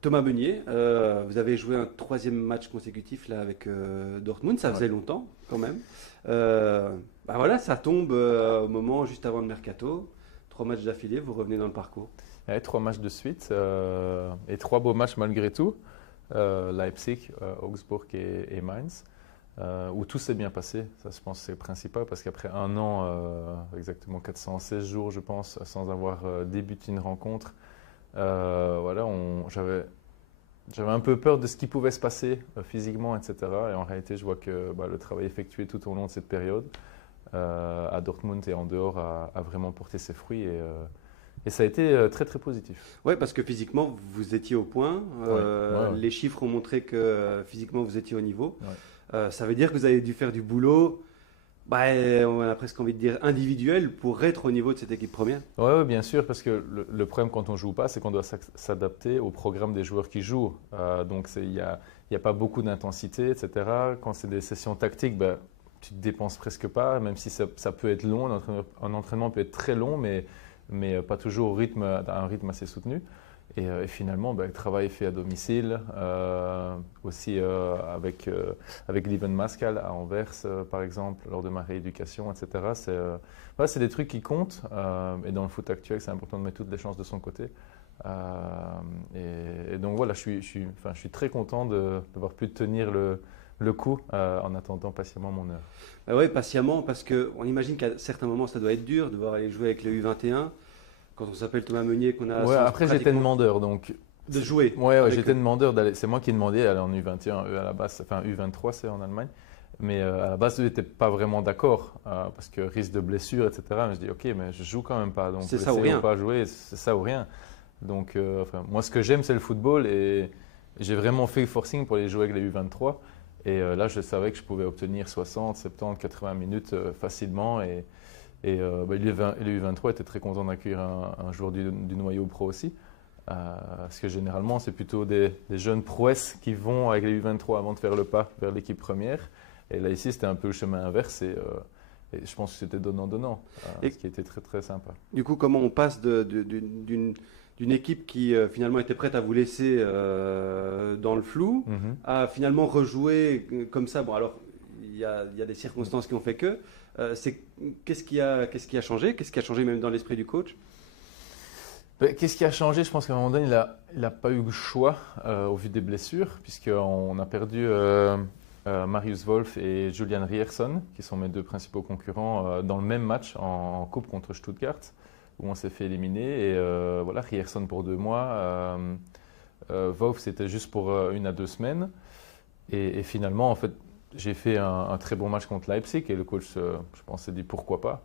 Thomas Meunier, vous avez joué un troisième match consécutif là avec Dortmund, ça faisait longtemps quand même. Voilà, ça tombe au moment juste avant le mercato. 3 matchs d'affilée, vous revenez dans le parcours. Ouais, 3 matchs de suite et 3 beaux matchs malgré tout. Leipzig, Augsbourg et Mainz, où tout s'est bien passé. Ça, je pense, c'est le principal parce qu'après un an, exactement 416 jours, je pense, sans avoir débuté une rencontre, voilà, j'avais un peu peur de ce qui pouvait se passer physiquement, etc. Et en réalité, je vois que le travail effectué tout au long de cette période à Dortmund et en dehors a vraiment porté ses fruits et ça a été très très positif. Ouais, parce que physiquement, vous étiez au point. Ouais. Les chiffres ont montré que physiquement, vous étiez au niveau. Ouais. Ça veut dire que vous avez dû faire du boulot, on a presque envie de dire individuel, pour être au niveau de cette équipe première. Ouais, bien sûr, parce que le problème quand on joue pas, c'est qu'on doit s'adapter au programme des joueurs qui jouent. Donc il n'y a pas beaucoup d'intensité, etc. Quand c'est des sessions tactiques, tu te dépenses presque pas, même si ça peut être long. Un entraînement peut être très long, mais pas toujours à un rythme assez soutenu. Et finalement, le travail est fait à domicile, aussi avec Lieven Mascal à Anvers, par exemple, lors de ma rééducation, etc. C'est des trucs qui comptent. Et dans le foot actuel, c'est important de mettre toutes les chances de son côté. Et donc voilà, je suis très content d'avoir pu tenir le coup en attendant patiemment mon heure. Oui, patiemment, parce qu'on imagine qu'à certains moments, ça doit être dur de devoir aller jouer avec le U21. Quand on s'appelle Thomas Meunier, qu'on a Ouais, après j'étais demandeur, donc de jouer. Ouais, j'étais demandeur d'aller. C'est moi qui ai demandé d'aller en U21, eux à la base, enfin U23 c'est en Allemagne. Mais à la base, eux n'étaient pas vraiment d'accord parce que risque de blessure, etc. Mais je dis ok, mais je joue quand même pas, donc c'est ça ou rien. Pas jouer, c'est ça ou rien. Donc moi, ce que j'aime, c'est le football et j'ai vraiment fait le forcing pour aller jouer avec les U23. Et là, je savais que je pouvais obtenir 60, 70, 80 minutes facilement et les U23 étaient très contents d'accueillir un joueur du noyau pro aussi. Parce que généralement, c'est plutôt des jeunes prouesses qui vont avec les U23 avant de faire le pas vers l'équipe première. Et là, ici, c'était un peu le chemin inverse et je pense que c'était donnant-donnant, ce qui était très très sympa. Du coup, comment on passe d'une équipe qui finalement était prête à vous laisser dans le flou à finalement rejouer comme ça? Bon, alors, il y a des circonstances qui ont fait que. Qu'est-ce qui a changé? Qu'est-ce qui a changé même dans l'esprit du coach? Qu'est-ce qui a changé? Je pense qu'à un moment donné, il n'a pas eu le choix au vu des blessures, puisqu'on a perdu Marius Wolf et Julian Rierson, qui sont mes 2 principaux concurrents, dans le même match en coupe contre Stuttgart, où on s'est fait éliminer. Et voilà, Rierson pour 2 mois, Wolf c'était juste pour 1 à 2 semaines. Et finalement, en fait, j'ai fait un très bon match contre Leipzig et le coach, je pense, s'est dit pourquoi pas.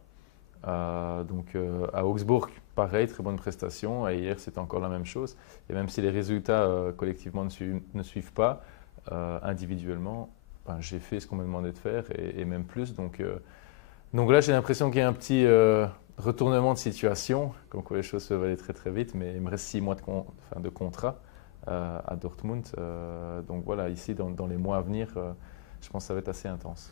Donc à Augsbourg, pareil, très bonne prestation. Et hier, c'était encore la même chose. Et même si les résultats collectivement ne suivent pas, individuellement, j'ai fait ce qu'on m'a demandé de faire et même plus. Donc là, j'ai l'impression qu'il y a un petit retournement de situation, comme quoi les choses peuvent aller très très vite. Mais il me reste 6 mois de contrat à Dortmund. Donc voilà, ici, dans les mois à venir, je pense que ça va être assez intense.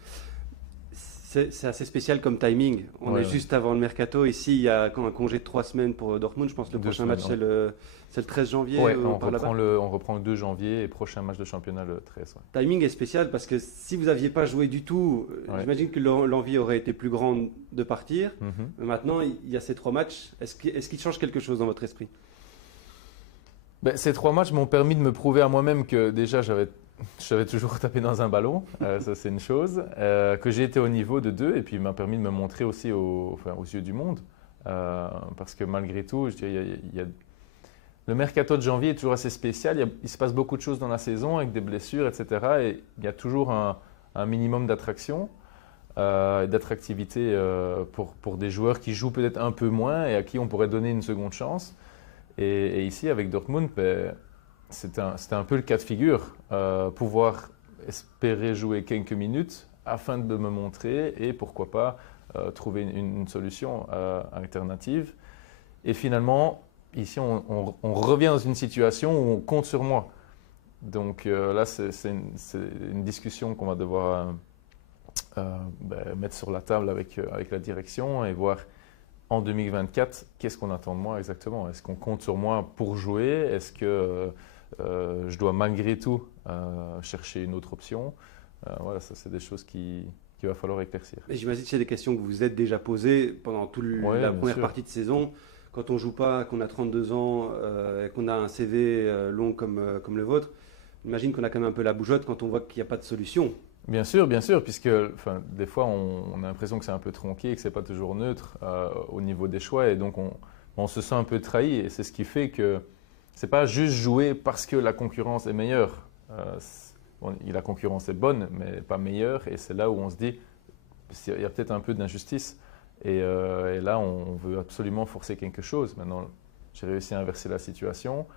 C'est assez spécial comme timing. On est juste avant le mercato. Ici, il y a un congé de 3 semaines pour Dortmund. Je pense que le prochain match, c'est le 13 janvier. Ouais, on reprend le 2 janvier et prochain match de championnat le 13. Ouais. Timing est spécial parce que si vous n'aviez pas joué du tout, j'imagine que l'envie aurait été plus grande de partir. Mais maintenant, il y a ces 3 matchs. Est-ce qu'il change quelque chose dans votre esprit? Ces 3 matchs m'ont permis de me prouver à moi-même que déjà je savais toujours taper dans un ballon, ça c'est une chose, que j'ai été au niveau de 2 et puis il m'a permis de me montrer aussi aux yeux du monde. Parce que malgré tout, je dirais, le mercato de janvier est toujours assez spécial, il se passe beaucoup de choses dans la saison avec des blessures, etc. Et il y a toujours un minimum d'attraction, d'attractivité pour des joueurs qui jouent peut-être un peu moins et à qui on pourrait donner une seconde chance. Et ici, avec Dortmund, c'était un peu le cas de figure, pouvoir espérer jouer quelques minutes afin de me montrer et pourquoi pas trouver une solution alternative. Et finalement, ici, on revient dans une situation où on compte sur moi. Donc là, c'est une discussion qu'on va devoir mettre sur la table avec la direction et voir en 2024, qu'est-ce qu'on attend de moi exactement? Est-ce qu'on compte sur moi pour jouer? Est-ce que je dois malgré tout chercher une autre option. Voilà, ça c'est des choses qu'il va falloir éclaircir. Et j'imagine que c'est des questions que vous vous êtes déjà posées pendant toute la première partie de saison. Quand on ne joue pas, qu'on a 32 ans et qu'on a un CV long comme le vôtre, j'imagine qu'on a quand même un peu la bougeotte quand on voit qu'il n'y a pas de solution. Bien sûr, puisque des fois on a l'impression que c'est un peu tronqué, que ce n'est pas toujours neutre au niveau des choix et donc on se sent un peu trahi et c'est ce qui fait que ce n'est pas juste jouer parce que la concurrence est meilleure. La concurrence est bonne mais pas meilleure et c'est là où on se dit il y a peut-être un peu d'injustice et là on veut absolument forcer quelque chose. Maintenant j'ai réussi à inverser la situation.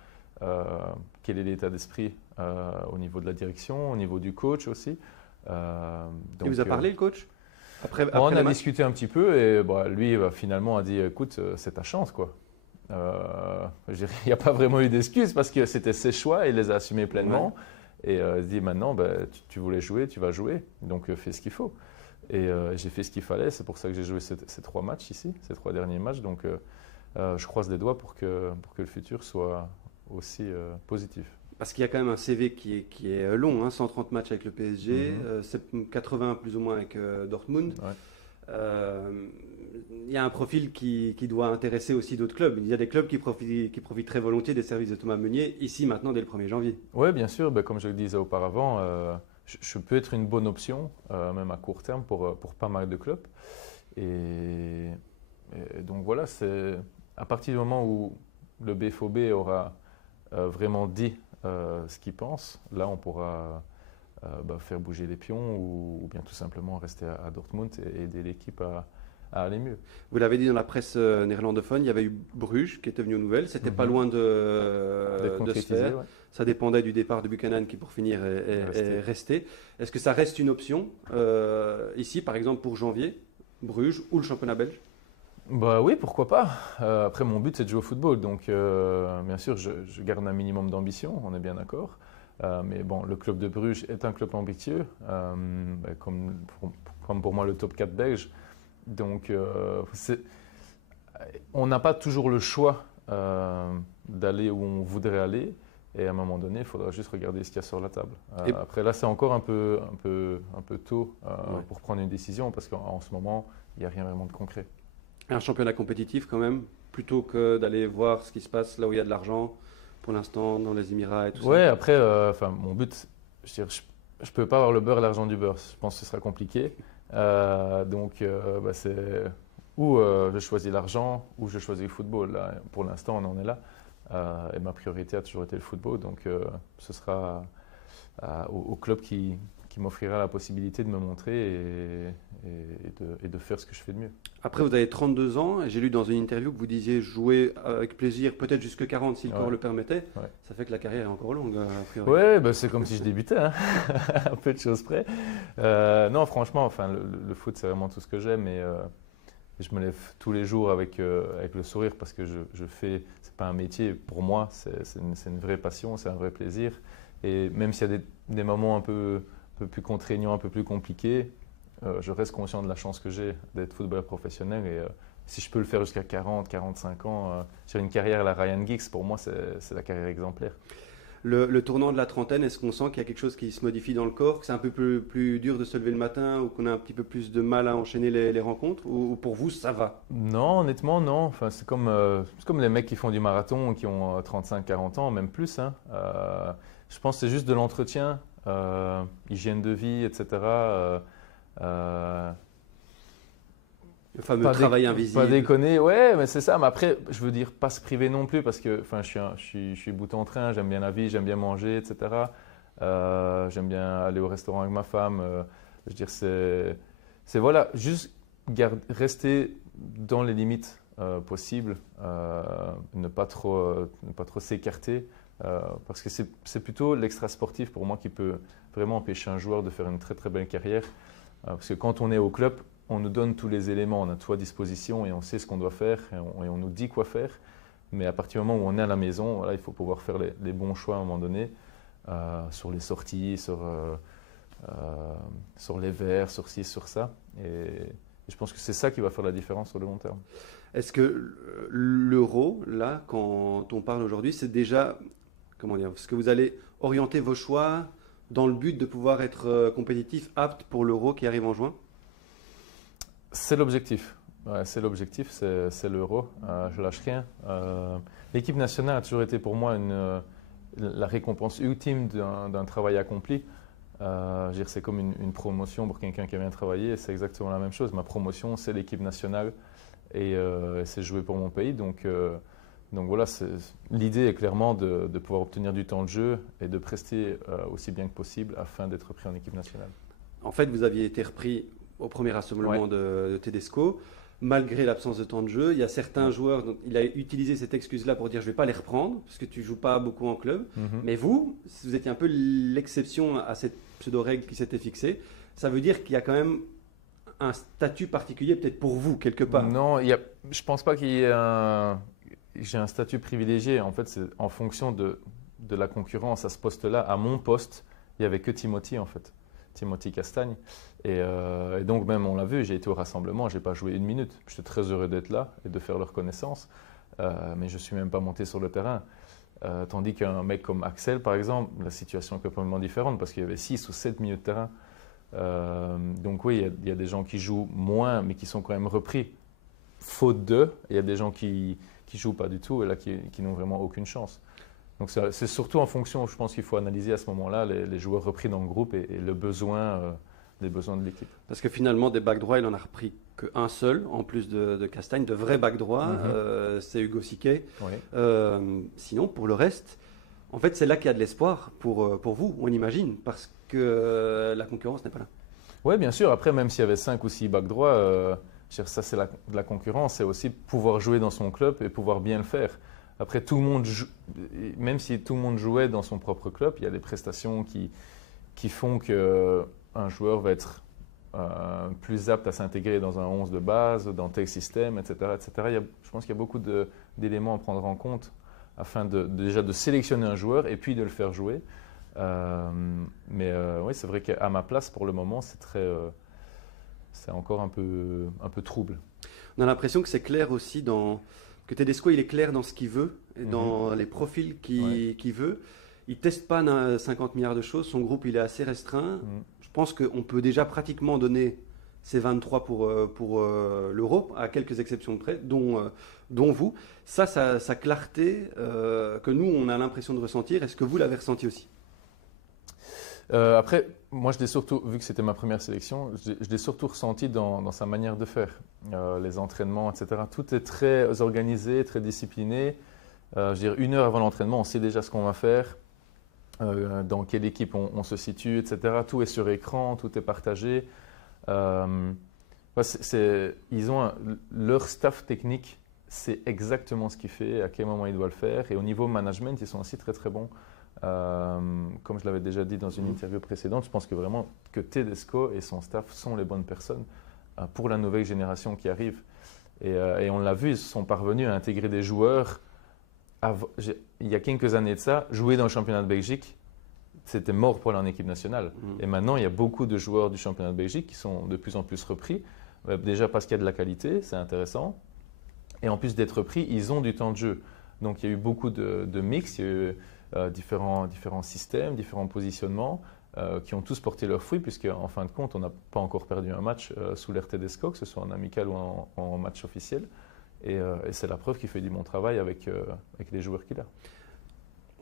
Quel est l'état d'esprit au niveau de la direction, au niveau du coach aussi. Il vous a parlé, le coach après on a discuté un petit peu et lui finalement a dit écoute, c'est ta chance quoi. Il n'y a pas vraiment eu d'excuses parce que c'était ses choix, il les a assumés pleinement. Ouais. Et il se dit maintenant, tu voulais jouer, tu vas jouer, donc fais ce qu'il faut. Et j'ai fait ce qu'il fallait, c'est pour ça que j'ai joué ces 3 matchs ici, ces 3 derniers matchs. Donc je croise les doigts pour que le futur soit aussi positif. Parce qu'il y a quand même un CV qui est long, hein, 130 matchs avec le PSG, 80 plus ou moins avec Dortmund. Ouais. Il y a un profil qui doit intéresser aussi d'autres clubs. Il y a des clubs qui profitent très volontiers des services de Thomas Meunier, ici maintenant dès le 1er janvier. Oui, bien sûr. Comme je le disais auparavant, je peux être une bonne option, même à court terme, pour pas mal de clubs. Et donc voilà, c'est à partir du moment où le BFOB aura vraiment dit ce qu'il pense, là on pourra faire bouger les pions ou bien tout simplement rester à Dortmund et aider l'équipe à aller mieux. Vous l'avez dit dans la presse néerlandophone, il y avait eu Bruges qui était venu aux nouvelles, c'était pas loin de se faire. Ouais. Ça dépendait du départ de Buchanan qui pour finir est resté. Est-ce que ça reste une option ici par exemple pour janvier, Bruges ou le championnat belge? Oui, pourquoi pas. Après, mon but, c'est de jouer au football. Donc, bien sûr, je garde un minimum d'ambition, on est bien d'accord. Mais bon, le club de Bruges est un club ambitieux, comme pour moi le top 4 belge. Donc, on n'a pas toujours le choix d'aller où on voudrait aller. Et à un moment donné, il faudra juste regarder ce qu'il y a sur la table. Après, là, c'est encore un peu tôt pour prendre une décision parce qu'en ce moment, il n'y a rien vraiment de concret. Un championnat compétitif quand même, plutôt que d'aller voir ce qui se passe là où il y a de l'argent, pour l'instant dans les Émirats et tout ça. Oui, après, mon but, je ne peux pas avoir le beurre et l'argent du beurre. Je pense que ce sera compliqué. C'est ou je choisis l'argent ou je choisis le football. Là, pour l'instant, on en est là. Et ma priorité a toujours été le football. Donc, ce sera au club qui m'offrira la possibilité de me montrer et de faire ce que je fais de mieux. Après, vous avez 32 ans et j'ai lu dans une interview que vous disiez jouer avec plaisir, peut-être jusque 40 si le corps le permettait. Ouais. Ça fait que la carrière est encore longue. Oui, c'est comme si je débutais, hein. Un peu de choses près. Non, franchement, le foot, c'est vraiment tout ce que j'aime et je me lève tous les jours avec le sourire parce que je fais, c'est pas un métier pour moi, c'est une vraie passion, c'est un vrai plaisir. Et même s'il y a des moments un peu plus contraignant, un peu plus compliqué, je reste conscient de la chance que j'ai d'être footballeur professionnel et si je peux le faire jusqu'à 40, 45 ans, sur une carrière à la Ryan Giggs, pour moi c'est la carrière exemplaire. Le tournant de la trentaine, est-ce qu'on sent qu'il y a quelque chose qui se modifie dans le corps, que c'est un peu plus dur de se lever le matin ou qu'on a un petit peu plus de mal à enchaîner les rencontres ou pour vous ça va? Non, honnêtement non, c'est comme les mecs qui font du marathon qui ont 35-40 ans, même plus, hein. Je pense que c'est juste de l'entretien, hygiène de vie, etc. Le fameux travail invisible. Pas déconner, ouais, mais c'est ça. Mais après, je veux dire, pas se priver non plus parce que je suis bout en train, j'aime bien la vie, j'aime bien manger, etc. J'aime bien aller au restaurant avec ma femme. Je veux dire, c'est voilà, juste rester dans les limites possibles, ne pas trop s'écarter. Parce que c'est plutôt l'extra sportif pour moi qui peut vraiment empêcher un joueur de faire une très très belle carrière. Parce que quand on est au club, on nous donne tous les éléments, on a tout à disposition et on sait ce qu'on doit faire et on nous dit quoi faire. Mais à partir du moment où on est à la maison, voilà, il faut pouvoir faire les bons choix à un moment donné sur les sorties, sur les verts, sur ci, sur ça. Et je pense que c'est ça qui va faire la différence sur le long terme. Est-ce que l'euro, là, quand on parle aujourd'hui, c'est déjà comment dire, est-ce que vous allez orienter vos choix dans le but de pouvoir être compétitif, apte pour l'Euro qui arrive en juin? C'est l'objectif. Ouais, c'est l'objectif, c'est l'Euro. Je lâche rien. L'équipe nationale a toujours été pour moi la récompense ultime d'un travail accompli. Je veux dire, c'est comme une promotion pour quelqu'un qui a bien travaillé. C'est exactement la même chose. Ma promotion, c'est l'équipe nationale et c'est jouer pour mon pays. Donc voilà, l'idée est clairement de pouvoir obtenir du temps de jeu et de prester aussi bien que possible afin d'être pris en équipe nationale. En fait, vous aviez été repris au premier rassemblement de Tedesco. Malgré l'absence de temps de jeu, il y a certains joueurs, dont il a utilisé cette excuse-là pour dire je ne vais pas les reprendre parce que tu ne joues pas beaucoup en club. Mais vous étiez un peu l'exception à cette pseudo-règle qui s'était fixée. Ça veut dire qu'il y a quand même un statut particulier peut-être pour vous quelque part. Non, je ne pense pas qu'il y ait j'ai un statut privilégié. En fait, c'est en fonction de la concurrence à ce poste-là. À mon poste, il n'y avait que Timothy en fait. Timothy Castagne. Et donc même, on l'a vu, j'ai été au rassemblement, je n'ai pas joué une minute. J'étais très heureux d'être là et de faire leur connaissance, mais je ne suis même pas monté sur le terrain. Tandis qu'un mec comme Axel, par exemple, la situation est complètement différente parce qu'il y avait 6 ou 7 milieux de terrain. Donc oui, il y a des gens qui jouent moins, mais qui sont quand même repris, faute d'eux. Il y a des gens qui ne jouent pas du tout et là qui n'ont vraiment aucune chance. Donc c'est surtout en fonction, je pense qu'il faut analyser à ce moment-là les joueurs repris dans le groupe et les besoins de l'équipe. Parce que finalement, des backs droits, il n'en a repris qu'un seul, en plus de Castagne, de vrais backs droits, c'est Hugo Siquet. Oui. Sinon, pour le reste, en fait, c'est là qu'il y a de l'espoir pour vous, on imagine, parce que la concurrence n'est pas là. Oui, bien sûr. Après, même s'il y avait 5 ou 6 backs droits, ça c'est de la concurrence, c'est aussi pouvoir jouer dans son club et pouvoir bien le faire. Après, tout le monde même si tout le monde jouait dans son propre club, il y a des prestations qui font qu'un joueur va être plus apte à s'intégrer dans un 11 de base, dans tel système, etc. etc. Je pense qu'il y a beaucoup d'éléments à prendre en compte afin déjà de sélectionner un joueur et puis de le faire jouer. Oui, c'est vrai qu'à ma place, pour le moment, c'est encore un peu trouble. On a l'impression que c'est clair aussi que Tedesco, il est clair dans ce qu'il veut, et dans les profils qu'il veut. Il ne teste pas 50 milliards de choses. Son groupe, il est assez restreint. Je pense qu'on peut déjà pratiquement donner ces 23 pour l'Euro, à quelques exceptions de près, dont vous. Sa clarté que nous, on a l'impression de ressentir, est-ce que vous l'avez ressenti aussi? Après, moi, je l'ai surtout, vu que c'était ma première sélection, je l'ai surtout ressenti dans sa manière de faire, les entraînements, etc. Tout est très organisé, très discipliné. Je veux dire, 1 heure avant l'entraînement, on sait déjà ce qu'on va faire, dans quelle équipe on se situe, etc. Tout est sur écran, tout est partagé. Ils ont leur staff technique, c'est exactement ce qu'il fait, à quel moment il doit le faire. Et au niveau management, ils sont aussi très très bons. Comme je l'avais déjà dit dans une interview précédente, je pense que vraiment que Tedesco et son staff sont les bonnes personnes pour la nouvelle génération qui arrive. Et on l'a vu, ils sont parvenus à intégrer des joueurs. Il y a quelques années de ça, jouer dans le championnat de Belgique, c'était mort pour aller en équipe nationale. Et maintenant, il y a beaucoup de joueurs du championnat de Belgique qui sont de plus en plus repris. Déjà parce qu'il y a de la qualité, c'est intéressant. Et en plus d'être repris, ils ont du temps de jeu. Donc il y a eu beaucoup de mix. Il y a eu, différents systèmes, différents positionnements qui ont tous porté leurs fruits puisque en fin de compte, on n'a pas encore perdu un match sous l'ère Tedesco, que ce soit en amical ou en match officiel. Et c'est la preuve qu'il fait du bon travail avec les joueurs qu'il a.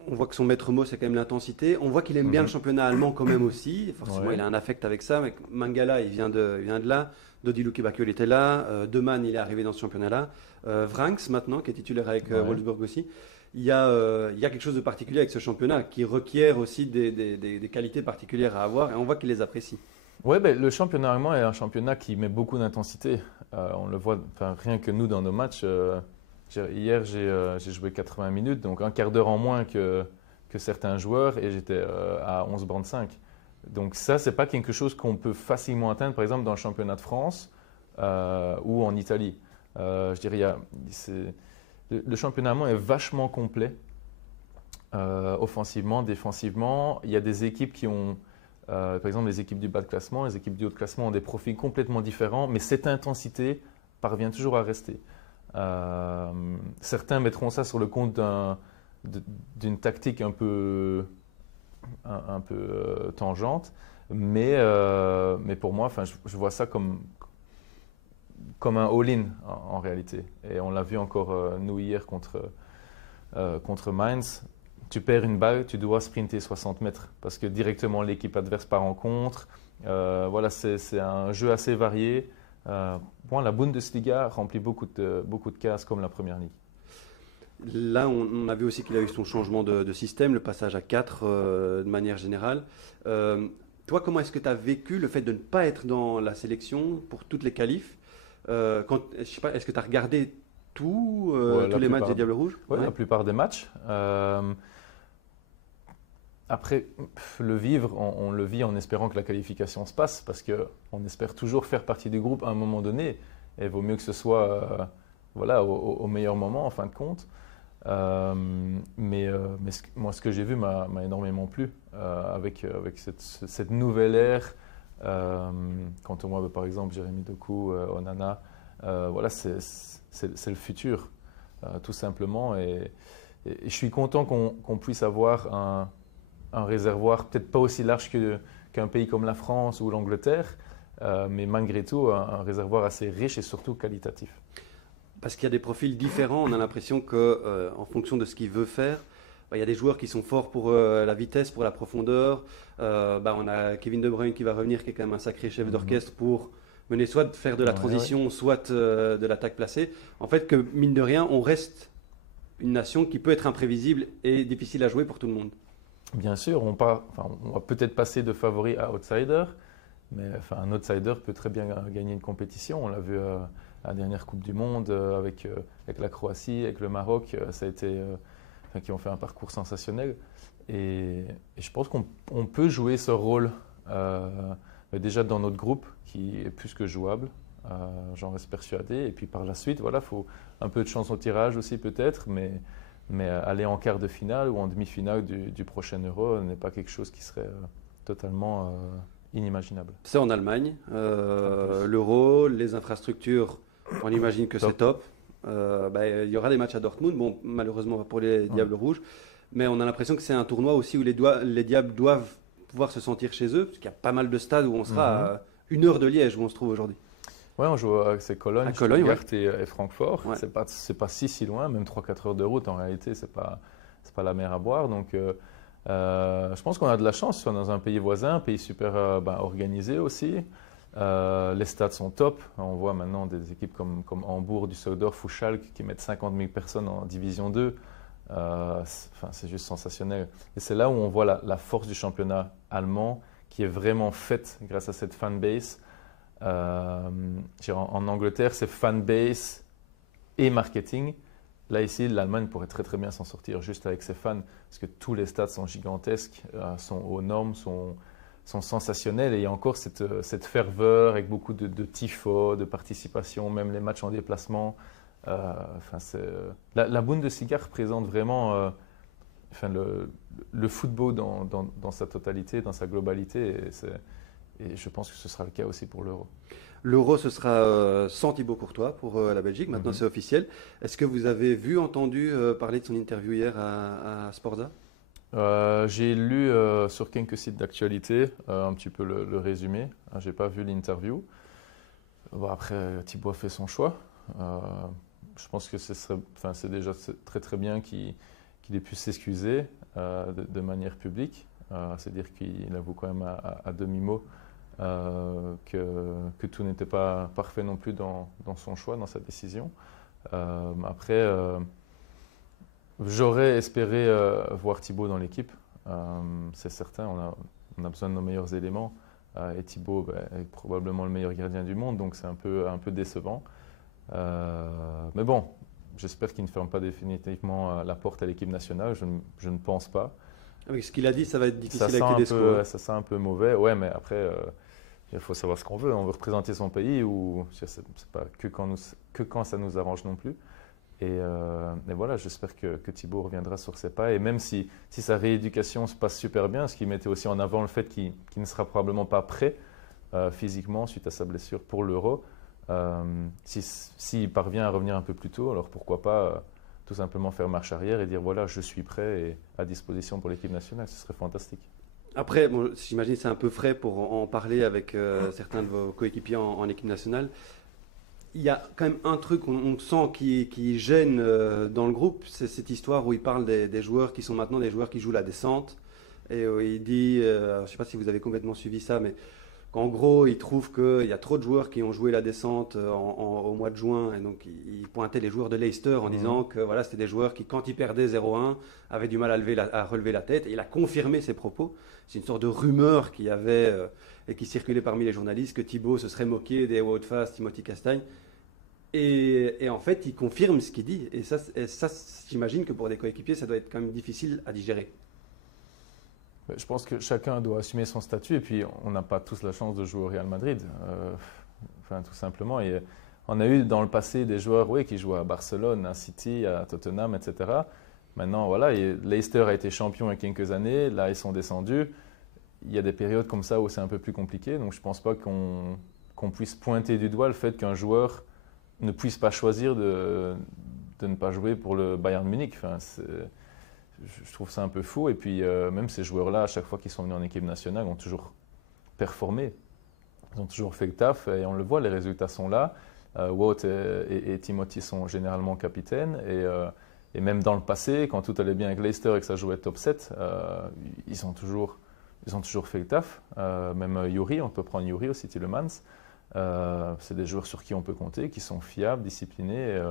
On voit que son maître mot, c'est quand même l'intensité. On voit qu'il aime bien le championnat allemand quand même aussi. Forcément, il a un affect avec ça. Mangala, il vient de là. Dodi Lukebakio, il était là. Deman, il est arrivé dans ce championnat-là. Vranks, maintenant, qui est titulaire avec Wolfsburg aussi. Il y a quelque chose de particulier avec ce championnat qui requiert aussi des qualités particulières à avoir et on voit qu'il les apprécie. Oui, le championnat allemand est un championnat qui met beaucoup d'intensité. On le voit rien que nous dans nos matchs. Hier, j'ai joué 80 minutes, donc un quart d'heure en moins que certains joueurs et j'étais à 11,45. Donc ça, ce n'est pas quelque chose qu'on peut facilement atteindre, par exemple, dans le championnat de France ou en Italie. Je dirais, le championnat allemand est vachement complet, offensivement, défensivement. Il y a des équipes qui ont, par exemple, les équipes du bas de classement, les équipes du haut de classement ont des profils complètement différents, mais cette intensité parvient toujours à rester. Certains mettront ça sur le compte d'une tactique un peu tangente, mais pour moi, je vois ça comme un all-in en réalité. Et on l'a vu encore nous hier contre Mainz. Tu perds une balle, tu dois sprinter 60 mètres parce que directement l'équipe adverse part en contre. Voilà, c'est un jeu assez varié. La Bundesliga remplit beaucoup de cases comme la Première Ligue. Là, on a vu aussi qu'il a eu son changement de système, le passage à 4 de manière générale. Toi, comment est-ce que tu as vécu le fait de ne pas être dans la sélection pour toutes les qualifs je sais pas, est-ce que tu as regardé tous les matchs des Diables Rouges? Oui, la plupart des matchs. Après, le vivre, on le vit en espérant que la qualification se passe parce qu'on espère toujours faire partie du groupe à un moment donné. Et il vaut mieux que ce soit au meilleur moment en fin de compte. Moi, ce que j'ai vu m'a énormément plu avec cette nouvelle ère. Quand on voit par exemple Jérémy Doku, Onana, c'est le futur, tout simplement. Et je suis content qu'on puisse avoir un réservoir peut-être pas aussi large qu'un pays comme la France ou l'Angleterre, mais malgré tout un réservoir assez riche et surtout qualitatif. Parce qu'il y a des profils différents, on a l'impression qu'en fonction de ce qu'il veut faire, il y a des joueurs qui sont forts pour la vitesse, pour la profondeur. On a Kevin De Bruyne qui va revenir, qui est quand même un sacré chef d'orchestre pour mener soit de faire de la transition, soit de l'attaque placée. En fait, que mine de rien, on reste une nation qui peut être imprévisible et difficile à jouer pour tout le monde. Bien sûr, on va peut-être passer de favori à outsider, mais un outsider peut très bien gagner une compétition. On l'a vu à la dernière Coupe du Monde avec la Croatie, avec le Maroc, ça a été, qui ont fait un parcours sensationnel. Et je pense qu'on peut jouer ce rôle déjà dans notre groupe qui est plus que jouable. J'en reste persuadé. Et puis par la suite, il faut un peu de chance au tirage aussi peut-être, mais aller en quart de finale ou en demi-finale du prochain Euro n'est pas quelque chose qui serait totalement inimaginable. C'est en Allemagne, l'Euro, les infrastructures, on imagine que c'est top. Il y aura des matchs à Dortmund, bon, malheureusement pas pour les Diables Rouges, mais on a l'impression que c'est un tournoi aussi où les Diables doivent pouvoir se sentir chez eux, parce qu'il y a pas mal de stades où on sera à 1 heure de Liège où on se trouve aujourd'hui. Oui, on joue avec Cologne, Stuttgart et Francfort. Ouais. C'est pas si loin, même 3-4 heures de route en réalité, c'est pas la mer à boire. Donc je pense qu'on a de la chance, soit dans un pays voisin, un pays super organisé aussi. Les stades sont top. On voit maintenant des équipes comme Hambourg, Düsseldorf ou Schalke qui mettent 50 000 personnes en Division 2. C'est juste sensationnel. Et c'est là où on voit la force du championnat allemand qui est vraiment faite grâce à cette fanbase. En Angleterre, c'est fanbase et marketing. Là, ici, l'Allemagne pourrait très très bien s'en sortir juste avec ses fans parce que tous les stades sont gigantesques, sont aux normes, sont sensationnels et il y a encore cette ferveur avec beaucoup de tifos, de participation, même les matchs en déplacement. La Bundesliga représente vraiment le football dans sa totalité, dans sa globalité. Et je pense que ce sera le cas aussi pour l'Euro. L'Euro, ce sera sans Thibaut Courtois pour la Belgique. Maintenant, c'est officiel. Est-ce que vous avez entendu parler de son interview hier à Sporza? J'ai lu sur quelques sites d'actualité un petit peu le résumé. Je n'ai pas vu l'interview. Après, Thibaut a fait son choix. Je pense que c'est déjà très très bien qu'il ait pu s'excuser de manière publique. C'est-à-dire qu'il avoue quand même à demi-mot que tout n'était pas parfait non plus dans son choix, dans sa décision. Après, j'aurais espéré voir Thibaut dans l'équipe, c'est certain, on a besoin de nos meilleurs éléments. Et Thibaut est probablement le meilleur gardien du monde, donc c'est un peu décevant. Mais bon, j'espère qu'il ne ferme pas définitivement la porte à l'équipe nationale, je ne pense pas. Avec ce qu'il a dit, ça va être difficile à Tedesco. Ça sent un peu mauvais, ouais, mais après, il faut savoir ce qu'on veut. On veut représenter son pays ou c'est pas que quand ça nous arrange non plus. Et voilà, j'espère que Thibaut reviendra sur ses pas. Et même si sa rééducation se passe super bien, ce qui mettait aussi en avant le fait qu'il ne sera probablement pas prêt physiquement suite à sa blessure pour l'Euro, s'il parvient à revenir un peu plus tôt, alors pourquoi pas tout simplement faire marche arrière et dire voilà, je suis prêt et à disposition pour l'équipe nationale. Ce serait fantastique. Après, bon, j'imagine que c'est un peu frais pour en parler avec certains de vos coéquipiers en équipe nationale. Il y a quand même un truc, on sent qui gêne dans le groupe, c'est cette histoire où il parle des joueurs qui sont maintenant des joueurs qui jouent la descente. Et où il dit, je ne sais pas si vous avez complètement suivi ça, mais qu'en gros, il trouve qu'il y a trop de joueurs qui ont joué la descente au mois de juin. Et donc, il pointait les joueurs de Leicester en disant que voilà, c'était des joueurs qui, quand ils perdaient 0-1, avaient du mal à relever la tête. Et il a confirmé ses propos. C'est une sorte de rumeur qu'il y avait et qui circulait parmi les journalistes que Thibaut se serait moqué des Wout-Fass, Timothy Castagne. Et en fait, il confirme ce qu'il dit. Et ça, j'imagine que pour des coéquipiers, ça doit être quand même difficile à digérer. Je pense que chacun doit assumer son statut. Et puis, on n'a pas tous la chance de jouer au Real Madrid. Enfin, tout simplement. Et on a eu dans le passé des joueurs qui jouent à Barcelone, à City, à Tottenham, etc. Maintenant, voilà, Leicester a été champion il y a quelques années. Là, ils sont descendus. Il y a des périodes comme ça où c'est un peu plus compliqué. Donc, je ne pense pas qu'on puisse pointer du doigt le fait qu'un joueur ne puisse pas choisir de ne pas jouer pour le Bayern Munich. Enfin, je trouve ça un peu fou. Et puis, même ces joueurs-là, à chaque fois qu'ils sont venus en équipe nationale, ont toujours performé. Ils ont toujours fait le taf. Et on le voit, les résultats sont là. Wout et Timothy sont généralement capitaines. Et même dans le passé, quand tout allait bien avec Leicester et que ça jouait top 7, ils ont toujours fait le taf. Même Yuri, on peut prendre Yuri aussi, Tielemans. C'est des joueurs sur qui on peut compter, qui sont fiables, disciplinés.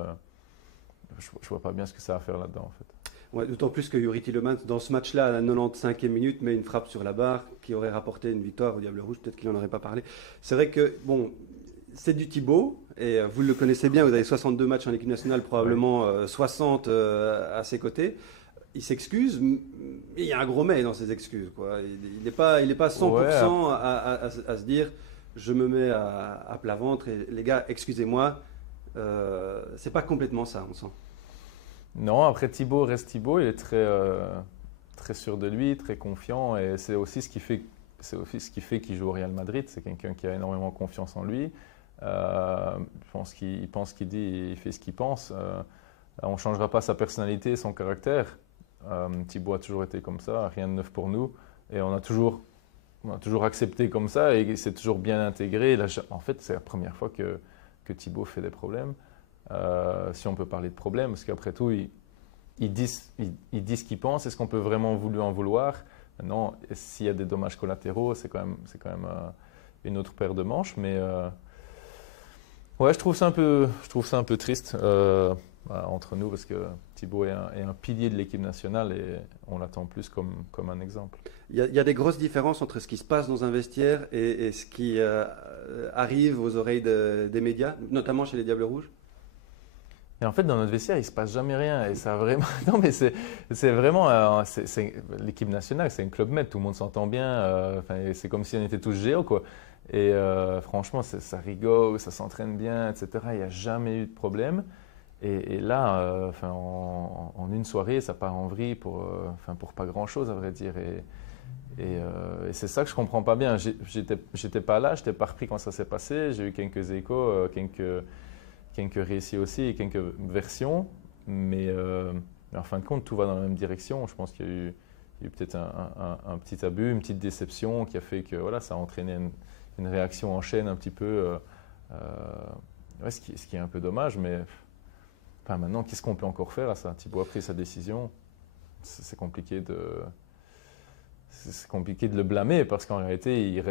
Je ne vois pas bien ce que ça a à faire là-dedans, en fait. Ouais, d'autant plus que Yuri Tielemans, dans ce match-là, à la 95e minute, met une frappe sur la barre qui aurait rapporté une victoire au Diable Rouge. Peut-être qu'il n'en aurait pas parlé. C'est vrai que, bon, c'est du Thibaut, et vous le connaissez bien, vous avez 62 matchs en équipe nationale, probablement 60 à ses côtés. Il s'excuse, mais il y a un gros mais dans ses excuses, quoi. Il n'est pas 100% à se dire je me mets à plat ventre et les gars, excusez-moi, c'est pas complètement ça, on sent. Non, après Thibaut reste Thibaut, il est très sûr de lui, très confiant et c'est aussi ce qui fait qu'il joue au Real Madrid. C'est quelqu'un qui a énormément confiance en lui. Je pense qu'il pense ce qu'il dit, il fait ce qu'il pense. On ne changera pas sa personnalité, son caractère. Thibaut a toujours été comme ça, rien de neuf pour nous. Et on a toujours accepté comme ça et c'est toujours bien intégré. Là, en fait, c'est la première fois que Thibaut fait des problèmes. Si on peut parler de problèmes, parce qu'après tout, il dit ce qu'il pense. Est-ce qu'on peut vraiment lui en vouloir? Non, s'il y a des dommages collatéraux, c'est quand même une autre paire de manches. Mais ouais, je trouve ça un peu triste entre nous, parce que Thibaut est un pilier de l'équipe nationale et on l'attend plus comme un exemple. Il y a des grosses différences entre ce qui se passe dans un vestiaire et ce qui arrive aux oreilles des médias, notamment chez les Diables Rouges. Et en fait, dans notre vestiaire, il ne se passe jamais rien. Et ça vraiment. Non, mais c'est vraiment. L'équipe nationale, c'est un club med, tout le monde s'entend bien. C'est comme si on était tous géants, quoi. Et franchement, ça rigole, ça s'entraîne bien, etc. Il n'y a jamais eu de problème. Et là, en une soirée, ça part en vrille pour pas grand-chose, à vrai dire. Et c'est ça que je ne comprends pas bien. J'étais pas là, je n'étais pas repris quand ça s'est passé. J'ai eu quelques échos, quelques récits aussi et quelques versions. Mais en fin de compte, tout va dans la même direction. Je pense qu'il y a eu peut-être un petit abus, une petite déception qui a fait que voilà, ça a entraîné une réaction en chaîne un petit peu. Ce qui est un peu dommage, mais maintenant, qu'est-ce qu'on peut encore faire à ça? Thibaut a pris sa décision. C'est compliqué de le blâmer parce qu'en réalité,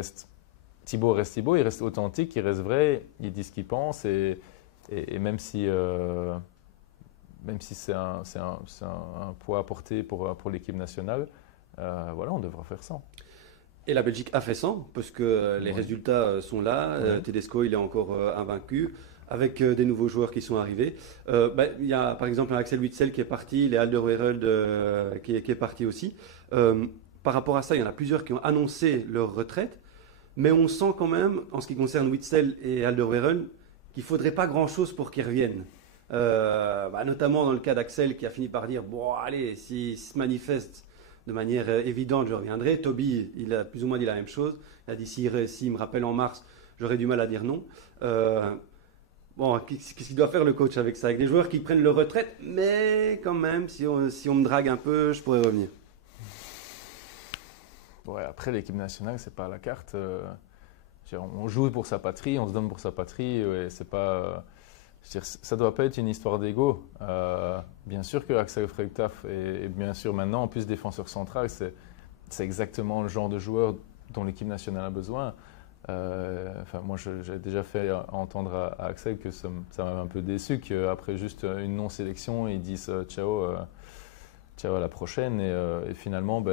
Thibaut reste Thibaut, il reste authentique, il reste vrai, il dit ce qu'il pense et même si c'est un poids à porter pour l'équipe nationale, voilà, on devra faire ça. Et la Belgique a fait ça, parce que les résultats sont là. Tedesco, il est encore invaincu, avec des nouveaux joueurs qui sont arrivés. Il y a par exemple un Axel Witsel qui est parti, les Alderweireld qui est parti aussi. Par rapport à ça, il y en a plusieurs qui ont annoncé leur retraite, mais on sent quand même, en ce qui concerne Witsel et Alderweireld, qu'il ne faudrait pas grand-chose pour qu'ils reviennent. Notamment dans le cas d'Axel qui a fini par dire « Bon, allez, s'il se manifeste de manière évidente, je reviendrai. » Toby, il a plus ou moins dit la même chose. Il a dit « S'il me rappelle en mars, j'aurais du mal à dire non. » bon, qu'est-ce qu'il doit faire le coach avec ça? Avec des joueurs qui prennent leur retraite, mais quand même, si on me drague un peu, je pourrais revenir. Ouais, après, l'équipe nationale, c'est pas à la carte. On joue pour sa patrie, on se donne pour sa patrie. Et c'est pas, ça doit pas être une histoire d'ego. Bien sûr que Axel Freitag et bien sûr maintenant, en plus défenseur central, c'est exactement le genre de joueur dont l'équipe nationale a besoin. Moi, j'ai déjà fait entendre à Axel que ça m'a un peu déçu qu'après juste une non-sélection, ils disent ciao, ciao à la prochaine. Et finalement,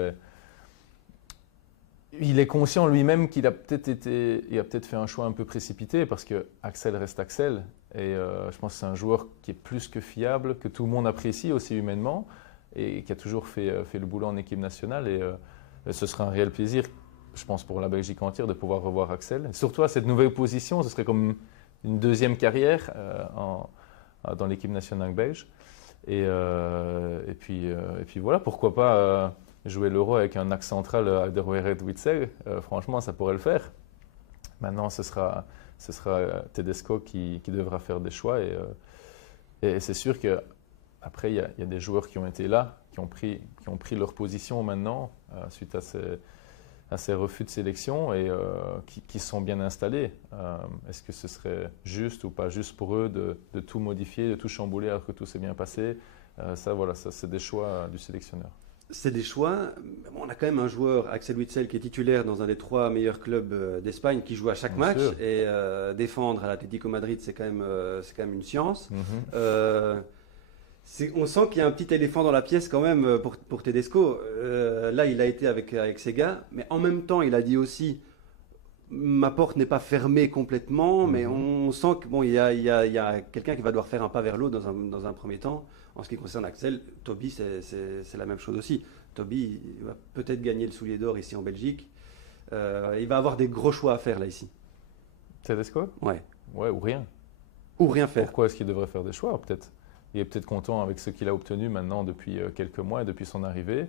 il est conscient lui-même qu'il a peut-être fait un choix un peu précipité parce que Axel reste Axel. Et je pense que c'est un joueur qui est plus que fiable, que tout le monde apprécie aussi humainement et qui a toujours fait le boulot en équipe nationale. Et ce sera un réel plaisir, je pense, pour la Belgique entière de pouvoir revoir Axel. Et surtout à cette nouvelle position, ce serait comme une deuxième carrière dans l'équipe nationale belge. Et puis voilà, pourquoi pas jouer l'Euro avec un axe central Alderweireld-Witsel. Franchement, ça pourrait le faire. Maintenant, ce sera Tedesco qui devra faire des choix. Et c'est sûr qu'après, il y a des joueurs qui ont été là, qui ont pris leur position maintenant suite à ces refus de sélection et qui sont bien installés. Est-ce que ce serait juste ou pas juste pour eux de tout modifier, de tout chambouler alors que tout s'est bien passé? Ça, c'est des choix du sélectionneur. C'est des choix. On a quand même un joueur, Axel Witsel, qui est titulaire dans un des 3 meilleurs clubs d'Espagne, qui joue à chaque match. Sûr. Et défendre à l'Atlético Madrid, c'est quand même une science. On sent qu'il y a un petit éléphant dans la pièce quand même pour Tedesco. Là, il a été avec ses gars, mais en même temps, il a dit aussi ma porte n'est pas fermée complètement, mais on sent qu'il y a quelqu'un qui va devoir faire un pas vers l'eau dans un premier temps. En ce qui concerne Axel, Toby, c'est la même chose aussi. Toby il va peut-être gagner le soulier d'or ici en Belgique. Il va avoir des gros choix à faire là, ici. Tedesco? Ouais, ou rien. ou rien faire. Pourquoi est-ce qu'il devrait faire des choix? Peut-être. Il est peut-être content avec ce qu'il a obtenu maintenant depuis quelques mois et depuis son arrivée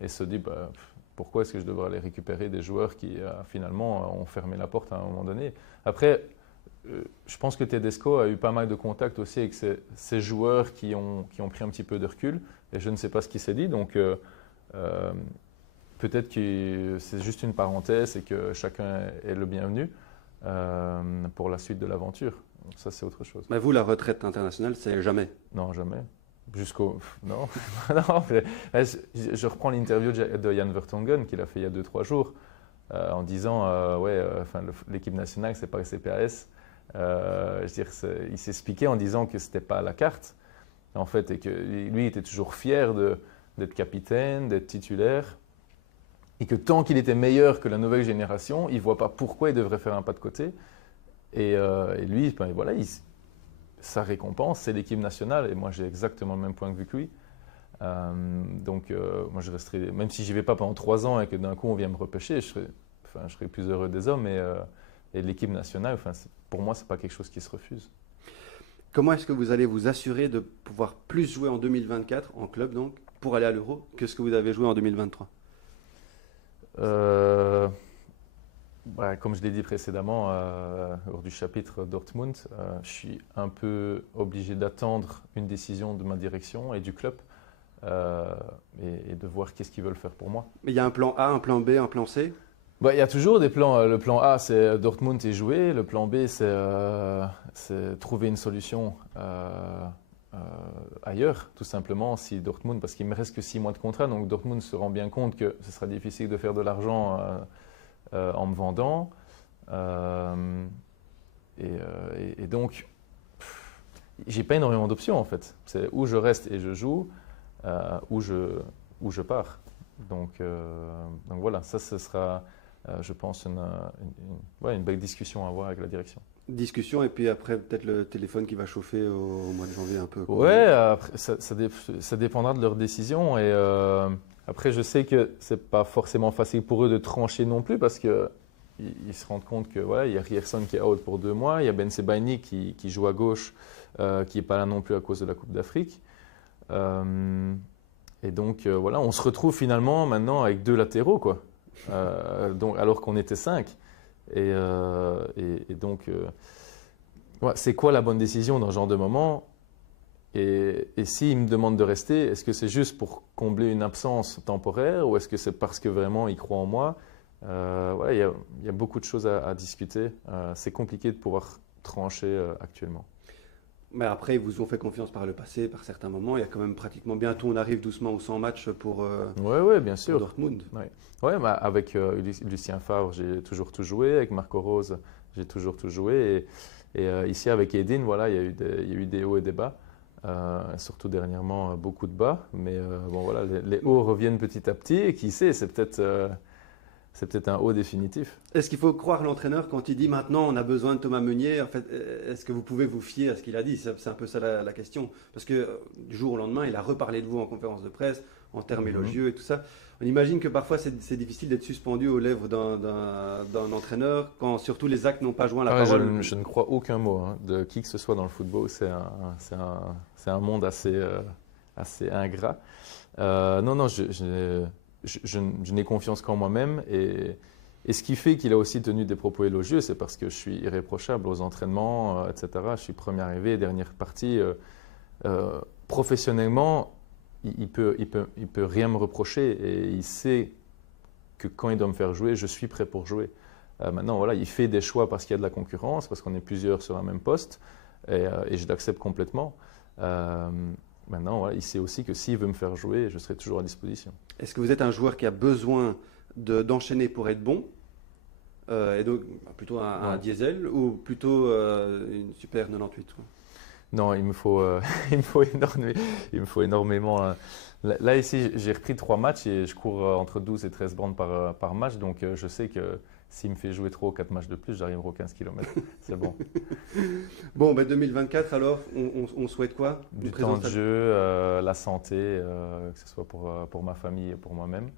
et se dit pourquoi est-ce que je devrais aller récupérer des joueurs qui finalement ont fermé la porte à un moment donné. Après, je pense que Tedesco a eu pas mal de contacts aussi avec ces joueurs qui ont pris un petit peu de recul et je ne sais pas ce qu'il s'est dit. Donc peut-être que c'est juste une parenthèse et que chacun est le bienvenu pour la suite de l'aventure. Ça, c'est autre chose. Mais vous, la retraite internationale, c'est jamais. Non, jamais. Non. Non, je reprends l'interview de Jan Vertonghen qu'il a fait il y a 2-3 jours en disant l'équipe nationale, c'est pas le CPAS. Il s'est expliqué en disant que c'était pas à la carte, en fait, et que lui était toujours fier d'être capitaine, d'être titulaire, et que tant qu'il était meilleur que la nouvelle génération, il voit pas pourquoi il devrait faire un pas de côté. Et lui, sa récompense, c'est l'équipe nationale. Et moi, j'ai exactement le même point de vue que lui. Moi, je resterai, même si j'y vais pas pendant 3 ans et que d'un coup, on vient me repêcher, je serai plus heureux des hommes. Et l'équipe nationale, pour moi, c'est pas quelque chose qui se refuse. Comment est-ce que vous allez vous assurer de pouvoir plus jouer en 2024, en club donc, pour aller à l'Euro, que ce que vous avez joué en 2023? Comme je l'ai dit précédemment lors du chapitre Dortmund, je suis un peu obligé d'attendre une décision de ma direction et du club et de voir qu'est-ce qu'ils veulent faire pour moi. Mais il y a un plan A, un plan B, un plan C? Il y a toujours des plans. Le plan A, c'est Dortmund et jouer. Le plan B, c'est trouver une solution ailleurs, tout simplement, si Dortmund, parce qu'il me reste que 6 mois de contrat, donc Dortmund se rend bien compte que ce sera difficile de faire de l'argent en me vendant. Et donc, j'ai pas énormément d'options en fait. C'est où je reste et je joue, où je pars. Donc voilà, ça ce sera, je pense, une belle discussion à avoir avec la direction. Discussion et puis après peut-être le téléphone qui va chauffer au mois de janvier un peu. Ouais, après, ça dépendra de leur décision et après je sais que c'est pas forcément facile pour eux de trancher non plus parce que ils se rendent compte que voilà, il y a Rierson qui est out pour 2 mois, il y a Ben Sebaini qui joue à gauche, qui n'est pas là non plus à cause de la Coupe d'Afrique. Et donc voilà, on se retrouve finalement maintenant avec 2 latéraux quoi. Donc alors qu'on était 5. Et donc Ouais, c'est quoi la bonne décision dans ce genre de moment? Et s'il me demande de rester, est-ce que c'est juste pour combler une absence temporaire ou est-ce que c'est parce que vraiment il croit en moi? Voilà, il y a beaucoup de choses à discuter. C'est compliqué de pouvoir trancher actuellement. Mais après, ils vous ont fait confiance par le passé, par certains moments. Il y a quand même pratiquement bientôt, on arrive doucement aux 100 matchs Ouais, bien pour sûr. Dortmund. Ouais, bah, avec Lucien Favre, j'ai toujours tout joué. Avec Marco Rose, j'ai toujours tout joué. Et ici, avec Edin, voilà, il y a eu des hauts et des bas. Surtout dernièrement, beaucoup de bas. Mais bon, voilà, les hauts reviennent petit à petit. Et qui sait, c'est peut-être un haut définitif. Est-ce qu'il faut croire l'entraîneur quand il dit maintenant on a besoin de Thomas Meunier? En fait, est-ce que vous pouvez vous fier à ce qu'il a dit? C'est un peu ça la question. Parce que du jour au lendemain, il a reparlé de vous en conférence de presse, en termes élogieux et tout ça. On imagine que parfois c'est difficile d'être suspendu aux lèvres d'un entraîneur quand surtout les actes n'ont pas joint la parole. Je ne crois aucun mot de qui que ce soit dans le football. C'est un monde assez ingrat. Non, je n'ai confiance qu'en moi-même. Et ce qui fait qu'il a aussi tenu des propos élogieux, c'est parce que je suis irréprochable aux entraînements, etc. Je suis premier arrivé, dernière partie. Professionnellement, il peut rien me reprocher et il sait que quand il doit me faire jouer, je suis prêt pour jouer. Maintenant, voilà, il fait des choix parce qu'il y a de la concurrence, parce qu'on est plusieurs sur un même poste et je l'accepte complètement. Maintenant, voilà, il sait aussi que s'il veut me faire jouer, je serai toujours à disposition. Est-ce que vous êtes un joueur qui a besoin d'enchaîner pour être bon et donc plutôt un diesel ou plutôt une super 98 quoi? Non, il me faut énormément. Là, ici, j'ai repris 3 matchs et je cours entre 12 et 13 bandes par match. Donc, je sais que s'il me fait jouer 3 ou 4 matchs de plus, j'arriverai aux 15 km. C'est bon. Bon, 2024, alors, on souhaite quoi? Du temps de jeu, la santé, que ce soit pour ma famille et pour moi-même.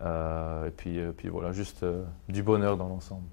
Et puis voilà, juste du bonheur dans l'ensemble.